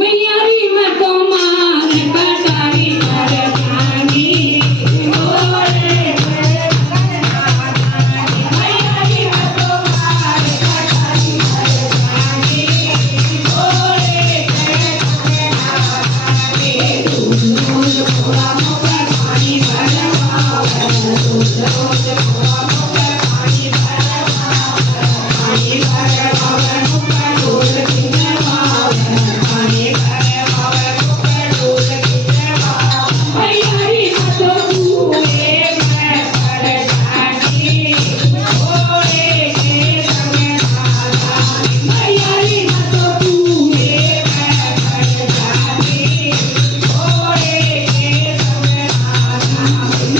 मैयारी में तो मान कटारी कर जानी बोले मैयारी में तो मान कटारी कर जानी बोले रोज रोज थोड़ा मोटा पानी भरवाओ रोज रोज थोड़ा मोटा पानी भरवाओ पानी भरवाओ मोटा डोल खिंचवाओ पानी भरवाओ मोटा डोल खिंचवाओ मैयारी में तो हुए मैं परेशानी बोले के समय दादा मैयारी में तो हुए मैं परेशानी बोले के समय दादा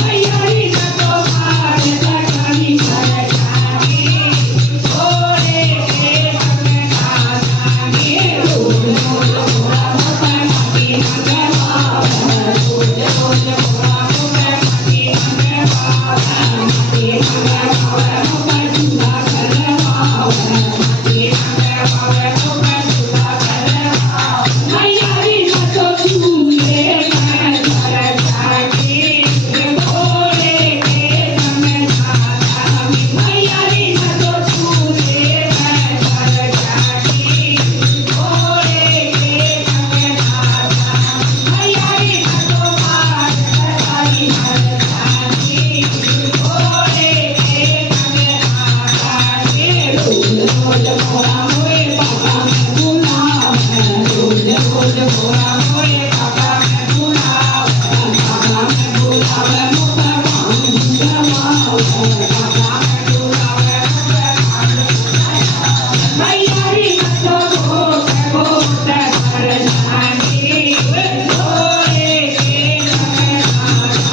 मैयारी में तो मार कटानी परेशानी बोले के समय दादा रोज रोज थोड़ा मोटा पानी भरवाओ रोज रोज थोड़ा मोटा पानी भरवाओ पानी भरवाओ मोटा चूल्हा भरवाओ पानी भरवाओ मोटा चूल्हा भरवाओ मैयारी में तो चूल्हे में परेशानी बोले के समय दादा मैयारी में तो चूल्हे में परेशानी बोले के समय दादा मैयारी में तो मार कटारी परेशानी बोले के समय दादा रोज रोज थोड़ा मोए पापा में बुलाओ रोज रोज थोड़ा मोए पापा में बुलाओ पापा में बुलाओ मोटा पानी भरवाओ पापा में बुलाओ मोटा पानी मैयारी में तो घोट घोट परेशानी बोले के समय दादा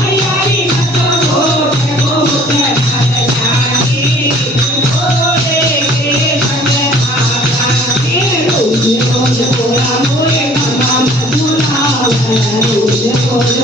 मैयारी में तो घोट घोट परेशानी बोले के समय दादा रोज रोज थोड़ा मोए पापा में बुलाओ रोज रोज